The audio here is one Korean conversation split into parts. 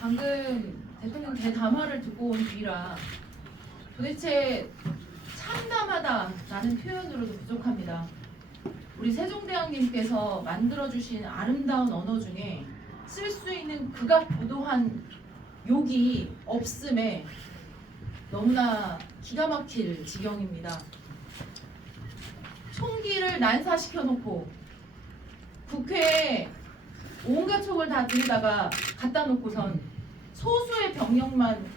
방금 대통령 대담화를 듣고 온 뒤라 도대체 참담하다라는 표현으로도 부족합니다. 우리 세종대왕님께서 만들어주신 아름다운 언어 중에 쓸 수 있는 극악부도한 욕이 없음에 너무나 기가 막힐 지경입니다. 총기를 난사시켜놓고 국회에 온갖 촉을 다 들다가 갖다 놓고선 소수의 병력만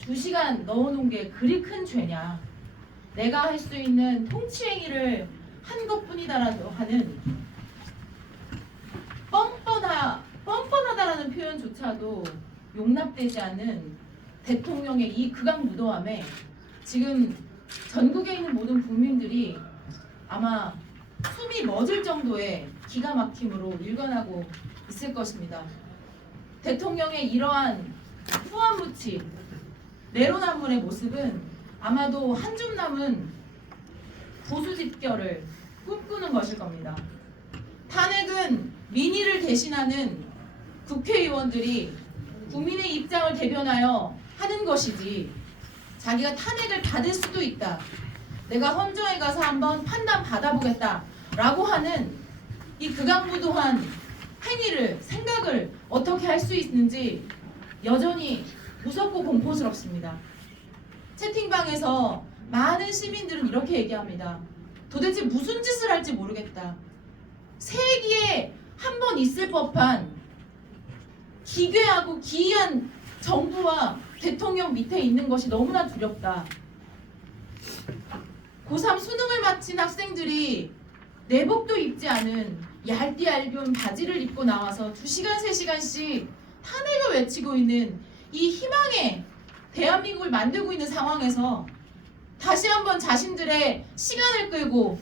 2시간 넣어놓은 게 그리 큰 죄냐. 내가 할 수 있는 통치행위를 한 것뿐이다라고 하는 뻔뻔하다라는 표현조차도 용납되지 않는 대통령의 이 극악무도함에 지금 전국에 있는 모든 국민들이 아마 숨이 멎을 정도의 기가 막힘으로 일관하고 있을 것입니다. 대통령의 이러한 후한무치, 내로남불의 모습은 아마도 한 줌 남은 보수 집결을 꿈꾸는 것일 겁니다. 탄핵은 민의를 대신하는 국회의원들이 국민의 입장을 대변하여 하는 것이지 자기가 탄핵을 받을 수도 있다. 내가 헌정에 가서 한번 판단 받아보겠다 라고 하는 이 극악무도한 행위를, 생각을 어떻게 할 수 있는지 여전히 무섭고 공포스럽습니다. 채팅방에서 많은 시민들은 이렇게 얘기합니다. 도대체 무슨 짓을 할지 모르겠다. 세기에 한 번 있을 법한 기괴하고 기이한 정부와 대통령 밑에 있는 것이 너무나 두렵다. 고3 수능을 마친 학생들이 내복도 입지 않은 얇디얇은 바지를 입고 나와서 2시간, 3시간씩 탄핵을 외치고 있는 이 희망의 대한민국을 만들고 있는 상황에서 다시 한번 자신들의 시간을 끌고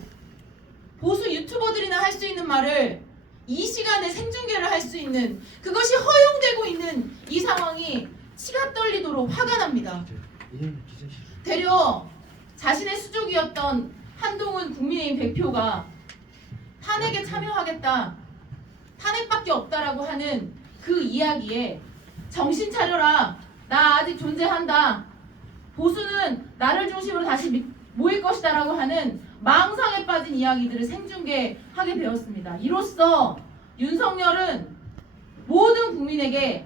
보수 유튜버들이나 할 수 있는 말을 이 시간에 생중계를 할 수 있는 그것이 허용되고 있는 이 상황이 치가 떨리도록 화가 납니다. 되려 자신의 수족이었던 한동훈 국민의힘 대표가 탄핵에 참여하겠다, 탄핵밖에 없다라고 하는 그 이야기에 정신 차려라, 나 아직 존재한다, 보수는 나를 중심으로 다시 모일 것이다 라고 하는 망상에 빠진 이야기들을 생중계하게 되었습니다. 이로써 윤석열은 모든 국민에게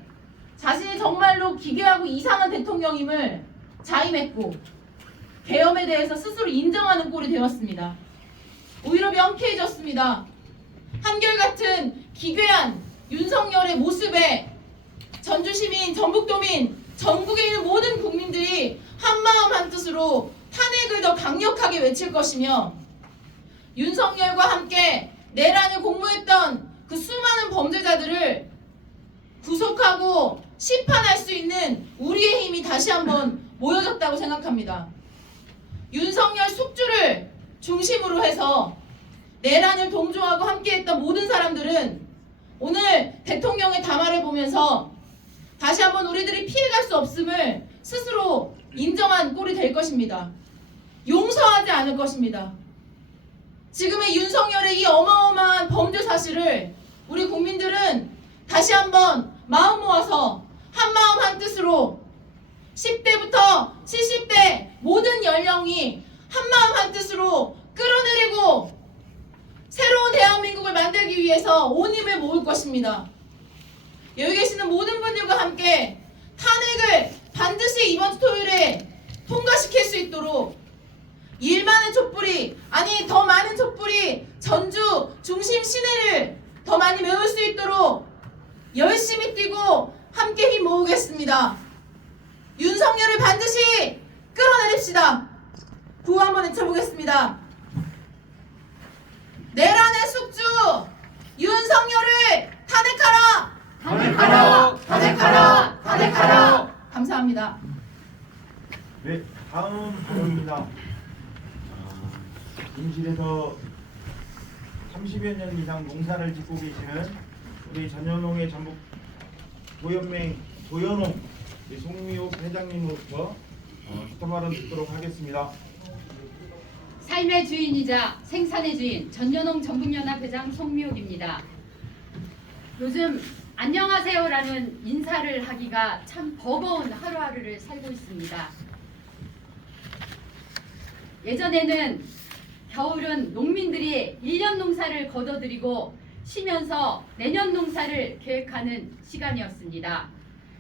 자신이 정말로 기괴하고 이상한 대통령임을 자임했고 계엄에 대해서 스스로 인정하는 꼴이 되었습니다. 오히려 명쾌해졌습니다. 한결같은 기괴한 윤석열의 모습에 전주시민, 전북도민, 전국에 있는 모든 국민들이 한마음 한뜻으로 탄핵을 더 강력하게 외칠 것이며 윤석열과 함께 내란을 공모했던 그 수많은 범죄자들을 구속하고 심판할 수 있는 우리의 힘이 다시 한번 모여졌다고 생각합니다. 윤석열 숙주를 중심으로 해서 내란을 동조하고 함께했던 모든 사람들은 오늘 대통령의 담화를 보면서 다시 한번 우리들이 피해갈 수 없음을 스스로 인정한 꼴이 될 것입니다. 용서하지 않을 것입니다. 지금의 윤석열의 이 어마어마한 범죄 사실을 우리 국민들은 다시 한번 마음 모아서 한마음 한뜻으로 10대부터 70대 모든 연령이 한마음 한뜻으로 끌어내리고 새로운 대한민국을 만들기 위해서 온 힘을 모을 것입니다. 여기 계시는 모든 분들과 함께 탄핵을 반드시 이번 토요일에 통과시킬 수 있도록 1만의 촛불이, 아니 더 많은 촛불이 전주 중심 시내를 더 많이 메울 수 있도록 열심히 뛰고 함께 힘 모으겠습니다. 윤석열을 반드시 끌어내립시다. 구호 한번 외쳐보겠습니다. 내란의 숙주 윤석열을 탄핵하라! 탄핵하라! 탄핵하라! 탄핵하라! 감사합니다. 네, 다음 발언입니다. 인실에서 30여 년 이상 농사를 짓고 계시는 우리 전현홍의 전북 도연홍 송미옥 회장님으로부터 스톱 발언 듣도록 하겠습니다. 삶의 주인이자 생산의 주인 전연홍 전북연합회장 송미옥입니다. 요즘 안녕하세요라는 인사를 하기가 참 버거운 하루하루를 살고 있습니다. 예전에는 겨울은 농민들이 1년 농사를 거둬들이고 쉬면서 내년 농사를 계획하는 시간이었습니다.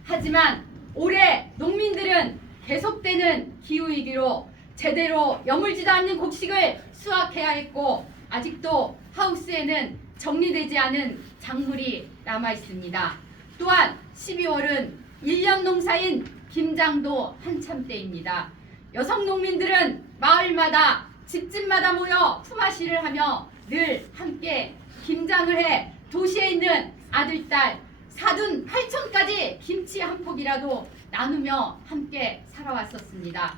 하지만 올해 농민들은 계속되는 기후위기로 제대로 여물지도 않는 곡식을 수확해야 했고 아직도 하우스에는 정리되지 않은 작물이 남아 있습니다. 또한 12월은 1년 농사인 김장도 한참 때입니다. 여성 농민들은 마을마다 집집마다 모여 품앗이를 하며 늘 함께 김장을 해 도시에 있는 아들, 딸, 사돈, 팔촌까지 김치 한 폭이라도 나누며 함께 살아왔었습니다.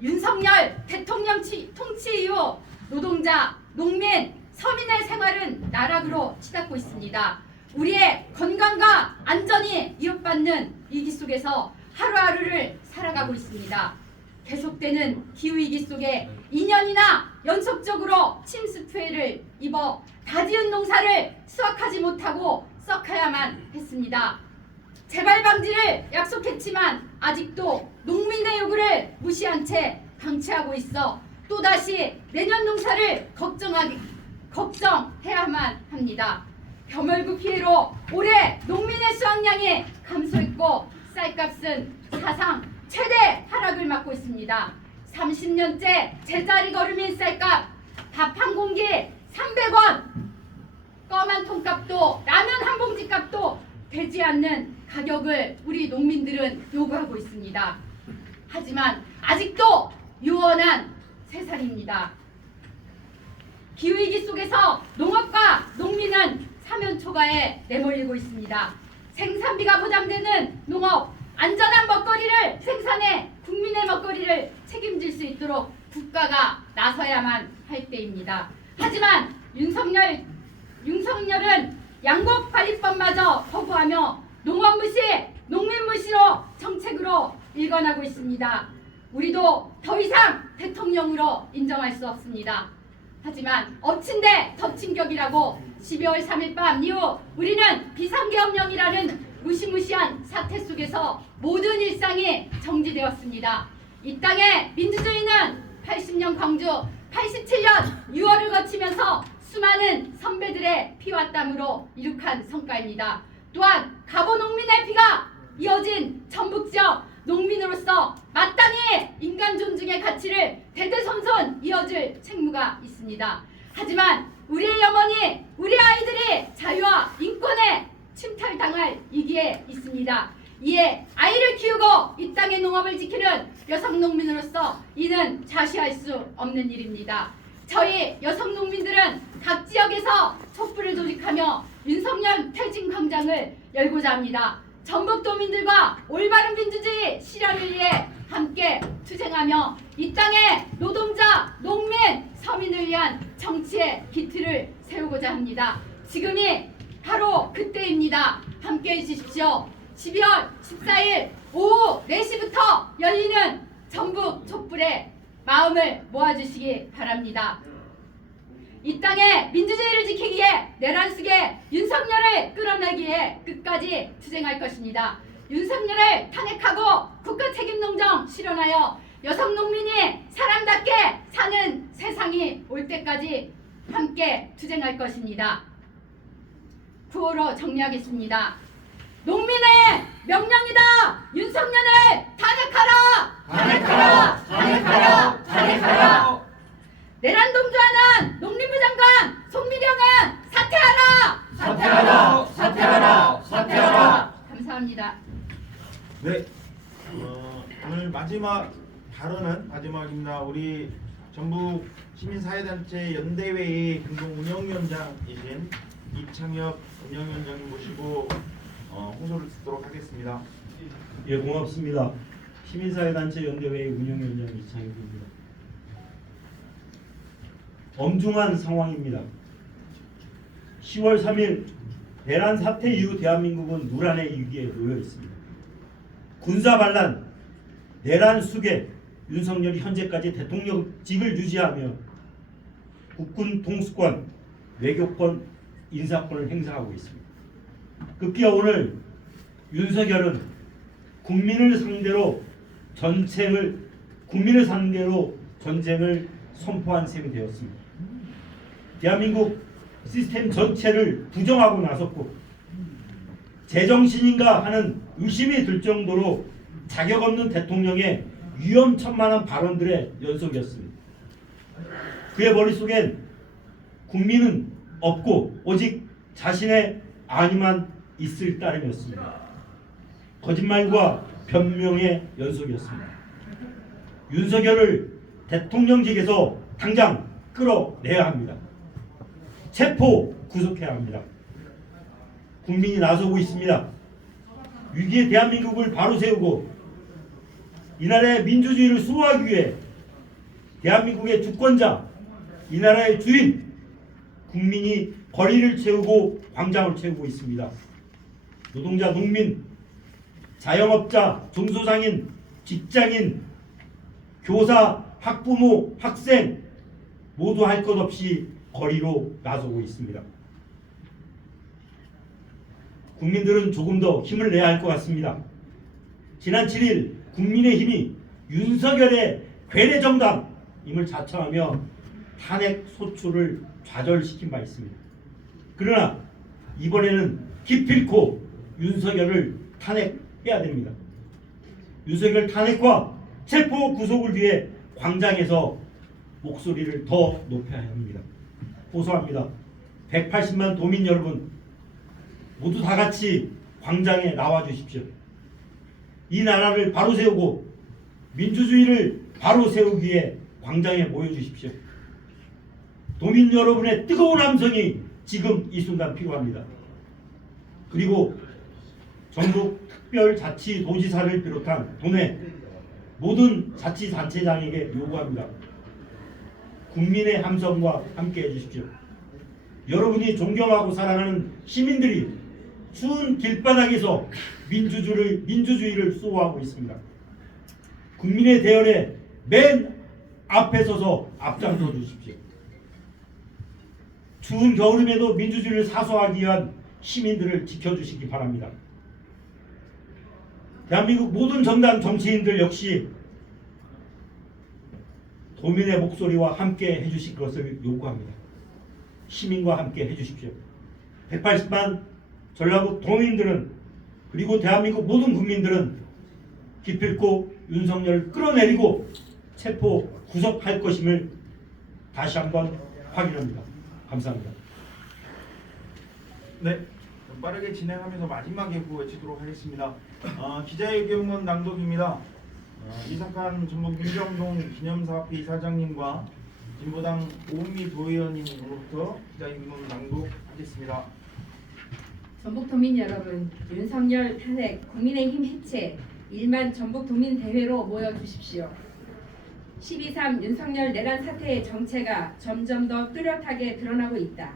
윤석열 대통령 통치 이후 노동자, 농민, 서민의 생활은 나락으로 치닫고 있습니다. 우리의 건강과 안전이 위협받는 위기 속에서 하루하루를 살아가고 있습니다. 계속되는 기후위기 속에 2년이나 연속적으로 침수피해를 입어 다지은 농사를 수확하지 못하고 썩어야만 했습니다. 재발 방지를 약속했지만 아직도 농민의 요구를 무시한 채 방치하고 있어 또다시 내년 농사를 걱정해야만 합니다. 벼멸구 피해로 올해 농민의 수확량이 감소했고 쌀값은 사상 최대 하락을 맞고 있습니다. 30년째 제자리 걸음인 쌀값 밥 한 공기 300원, 껌 한 통값도 라면 한 봉지 값도 되지 않는 가격을 우리 농민들은 요구하고 있습니다. 하지만 아직도 유언한 세상입니다. 기후위기 속에서 농업과 농민은 사면초가에 내몰리고 있습니다. 생산비가 보장되는 농업, 안전한 먹거리를 생산해 국민의 먹거리를 책임질 수 있도록 국가가 나서야만 할 때입니다. 하지만 윤석열은 양곡관리법마저 거부하며 농업 무시, 농민 무시로 정책으로 일관하고 있습니다. 우리도 더 이상 대통령으로 인정할 수 없습니다. 하지만 엎친 데 덮친 격이라고 12월 3일 밤 이후 우리는 비상계엄령이라는 무시무시한 사태 속에서 모든 일상이 정지되었습니다. 이 땅의 민주주의는 80년 광주, 87년 6월을 거치면서 수많은 선배들의 피와 땀으로 이룩한 성과입니다. 또한 가보 농민의 피가 이어진 전북 지역 농민으로서 마땅히 인간 존중의 가치를 대대손손 이어줄 책무가 있습니다. 하지만 우리의 어머니, 우리 아이들이 자유와 인권에 침탈당할 위기에 있습니다. 이에 아이를 키우고 이 땅의 농업을 지키는 여성 농민으로서 이는 자시할 수 없는 일입니다. 저희 여성 농민들은 각 지역에서 촛불을 조직하며 윤석열 퇴진 광장을 열고자 합니다. 전북도민들과 올바른 민주주의 실현을 위해 함께 투쟁하며 이 땅의 노동자, 농민, 서민을 위한 정치의 기틀을 세우고자 합니다. 지금이 바로 그때입니다. 함께해 주십시오. 12월 14일 오후 4시부터 열리는 전북 촛불에 마음을 모아주시기 바랍니다. 이 땅의 민주주의를 지키기 위해 내란 속에 윤석열을 끌어내기 위해 끝까지 투쟁할 것입니다. 윤석열을 탄핵하고 국가 책임 농정 실현하여 여성 농민이 사람답게 사는 세상이 올 때까지 함께 투쟁할 것입니다. 구호로 정리하겠습니다. 농민의 명령이다. 윤석열을 탄핵하라. 탄핵하라! 탄핵하라! 탄핵하라! 내란 동조하는 농림부 장관 송미령은 사퇴하라. 사퇴하라! 사퇴하라! 사퇴하라! 감사합니다. 네, 오늘 마지막 발언은 마지막입니다. 우리 전북 시민사회단체 연대회의 공동 운영위원장이신 이창엽 운영위원장님 모시고 호소를 듣도록 하겠습니다. 예, 고맙습니다. 시민사회단체 연대회의 운영위원장 이창엽입니다. 엄중한 상황입니다. 10월 3일 내란 사태 이후 대한민국은 누란의 위기에 놓여 있습니다. 군사 반란, 내란 속에 윤석열이 현재까지 대통령직을 유지하며 국군 통수권, 외교권, 인사권을 행사하고 있습니다. 급기야 오늘 윤석열은 국민을 상대로 전쟁을 선포한 셈이 되었습니다. 대한민국 시스템 전체를 부정하고 나섰고 제정신인가 하는 의심이 들 정도로 자격 없는 대통령의 위험천만한 발언들의 연속이었습니다. 그의 머릿속엔 국민은 없고 오직 자신의 안위만 있을 따름이었습니다. 거짓말과 변명의 연속이었습니다. 윤석열을 대통령직에서 당장 끌어내야 합니다. 체포 구속해야 합니다. 국민이 나서고 있습니다. 위기의 대한민국을 바로 세우고 이 나라의 민주주의를 수호하기 위해 대한민국의 주권자, 이 나라의 주인, 국민이 거리를 채우고 광장을 채우고 있습니다. 노동자, 농민, 자영업자, 중소상인, 직장인, 교사, 학부모, 학생 모두 할 것 없이 거리로 나서고 있습니다. 국민들은 조금 더 힘을 내야 할 것 같습니다. 지난 7일 국민의힘이 윤석열의 괴뢰 정당임을 자처하며 탄핵 소추를 좌절시킨 바 있습니다. 그러나 이번에는 기필코 윤석열을 탄핵해야 됩니다. 윤석열 탄핵과 체포 구속을 위해 광장에서 목소리를 더 높여야 합니다. 호소합니다. 180만 도민 여러분 모두 다 같이 광장에 나와 주십시오. 이 나라를 바로 세우고 민주주의를 바로 세우기 위해 광장에 모여 주십시오. 도민 여러분의 뜨거운 함성이 지금 이 순간 필요합니다. 그리고 전국 특별자치도지사를 비롯한 도내 모든 자치단체장에게 요구합니다. 국민의 함성과 함께 해주십시오. 여러분이 존경하고 사랑하는 시민들이 추운 길바닥에서 민주주의를 수호하고 있습니다. 국민의 대열에 맨 앞에 서서 앞장서 주십시오. 추운 겨울임에도 민주주의를 사수하기 위한 시민들을 지켜주시기 바랍니다. 대한민국 모든 정당 정치인들 역시 도민의 목소리와 함께 해주실 것을 요구합니다. 시민과 함께 해주십시오. 180만 전라북 도민들은 그리고 대한민국 모든 국민들은 기필코 윤석열을 끌어내리고 체포 구속할 것임을 다시 한번 확인합니다. 감사합니다. 네, 빠르게 진행하면서 마지막에 구호외치도록 하겠습니다. 기자회견문 낭독입니다. 이삭한 전북 민정동 기념사업회 이사장님과 진보당 오은미 도의원님으로부터 기자회견문 낭독하겠습니다. 전북도민 여러분, 윤석열 탄핵, 국민의힘 해체, 1만 전북도민대회로 모여주십시오. 12.3 윤석열 내란 사태의 정체가 점점 더 뚜렷하게 드러나고 있다.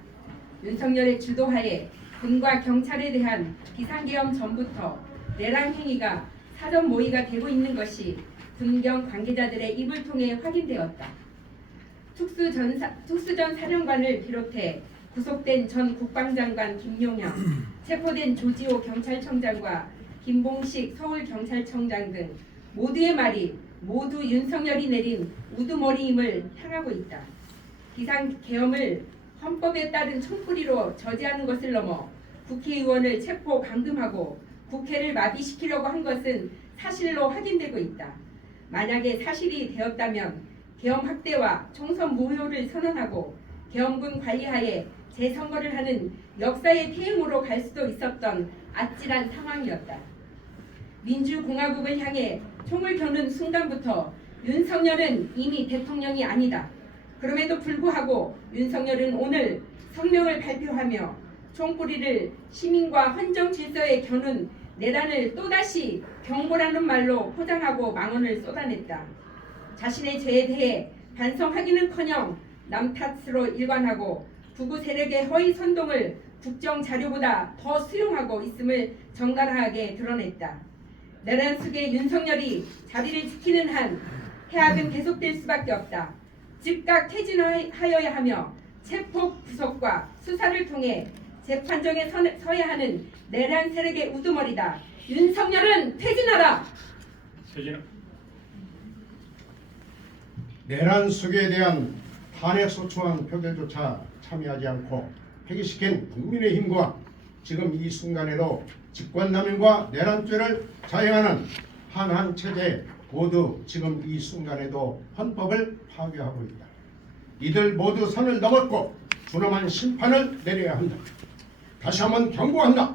윤석열의 주도하에 군과 경찰에 대한 비상계엄 전부터 내란 행위가 사전 모의가 되고 있는 것이 군경 관계자들의 입을 통해 확인되었다. 특수전 사령관을 비롯해 구속된 전 국방장관 김용현, 체포된 조지호 경찰청장과 김봉식 서울경찰청장 등 모두의 말이 모두 윤석열이 내린 우두머리임을 향하고 있다. 비상계엄을 헌법에 따른 총뿌리로 저지하는 것을 넘어 국회의원을 체포 감금하고 국회를 마비시키려고 한 것은 사실로 확인되고 있다. 만약에 사실이 되었다면 계엄 확대와 총선 무효를 선언하고 계엄군 관리하에 재선거를 하는 역사의 태음으로 갈 수도 있었던 아찔한 상황이었다. 민주공화국을 향해 총을 겨눈 순간부터 윤석열은 이미 대통령이 아니다. 그럼에도 불구하고 윤석열은 오늘 성명을 발표하며 총뿌리를 시민과 헌정 질서에 겨눈 내란을 또다시 경고라는 말로 포장하고 망언을 쏟아냈다. 자신의 죄에 대해 반성하기는커녕 남 탓으로 일관하고 극우 세력의 허위 선동을 국정 자료보다 더 수용하고 있음을 정갈하게 드러냈다. 내란 속의 윤석열이 자리를 지키는 한 해악은 계속될 수밖에 없다. 즉각 퇴진하여야 하며 체포 구속과 수사를 통해 재판정에 서야 하는 내란 세력의 우두머리다. 윤석열은 퇴진하라. 내란 수괴에 대한 탄핵 소추안 표결조차 참여하지 않고 폐기시킨 국민의힘과 지금 이 순간에도 직권남용과 내란죄를 자행하는 한한 체제 모두 지금 이 순간에도 헌법을 파괴하고 있다. 이들 모두 선을 넘었고 준엄한 심판을 내려야 한다. 다시 한번 경고한다.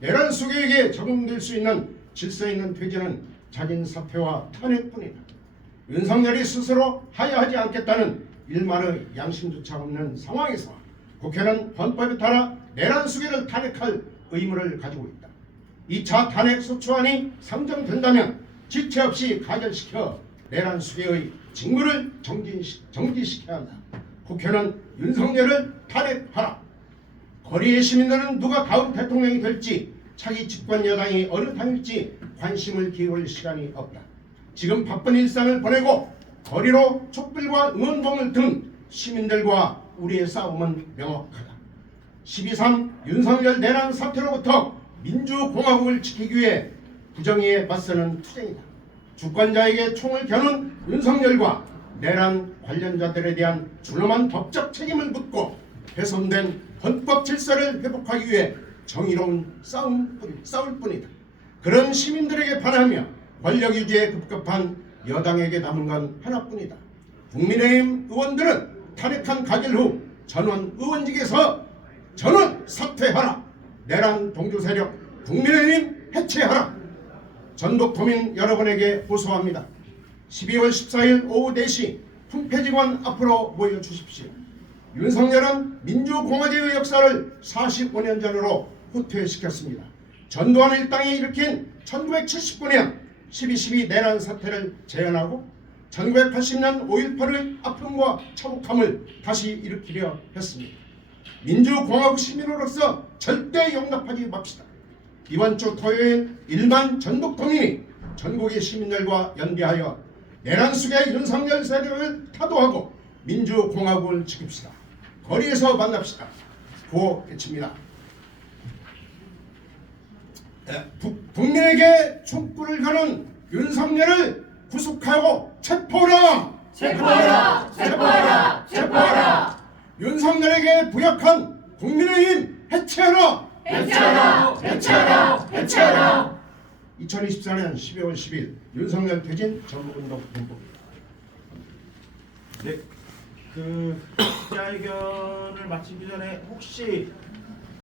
내란 수괴에게 적용될 수 있는 질서 있는 퇴진은 자진 사퇴와 탄핵뿐이다. 윤석열이 스스로 하야하지 않겠다는 일말의 양심조차 없는 상황에서 국회는 헌법에 따라 내란 수괴를 탄핵할 의무를 가지고 있다. 2차 탄핵 소추안이 상정된다면 지체 없이 가결시켜 내란 수괴의 직무를 정지시켜야 한다. 국회는 윤석열을 탄핵하라. 거리의 시민들은 누가 다음 대통령이 될지 차기 집권 여당이 어느 당일지 관심을 기울일 시간이 없다. 지금 바쁜 일상을 보내고 거리로 촛불과 응원봉을 든 시민들과 우리의 싸움은 명확하다. 12.3 윤석열 내란 사태로부터 민주공화국을 지키기 위해 부정의에 맞서는 투쟁이다. 주권자에게 총을 겨눈 윤석열과 내란 관련자들에 대한 준엄한 법적 책임을 묻고 훼손된 헌법 질서를 회복하기 위해 정의로운 싸울 뿐이다. 그런 시민들에게 반하며 권력 유지에 급급한 여당에게 남은 건 하나뿐이다. 국민의힘 의원들은 탄핵한 가결 후 전원 의원직에서 전원 사퇴하라. 내란 동조 세력 국민의힘 해체하라. 전국 도민 여러분에게 호소합니다. 12월 14일 오후 4시 품폐직원 앞으로 모여주십시오. 윤석열은 민주공화제의 역사를 45년 전으로 후퇴시켰습니다. 전두환 일당이 일으킨 1979년 12.12 내란 사태를 재현하고 1980년 5.18의 아픔과 참혹함을 다시 일으키려 했습니다. 민주공화국 시민으로서 절대 용납하지 맙시다. 이번 주 토요일 1만 전국 도민이 전국의 시민들과 연대하여 내란 속의 윤석열 세력을 타도하고 민주공화국을 지킵시다. 거리에서 만납시다. 구호 외칩니다. 국민에게 촛불을 거는 윤석열을 구속하고 체포하라! 체포하라! 체포하라! 체포하라! 윤석열에게 부역한 국민의힘 해체하라! 해체하라! 해체하라! 해체하라! 2024년 12월 10일 윤석열 퇴진 전국운동 본부. 네, 그 기자회견을 마치기 전에 혹시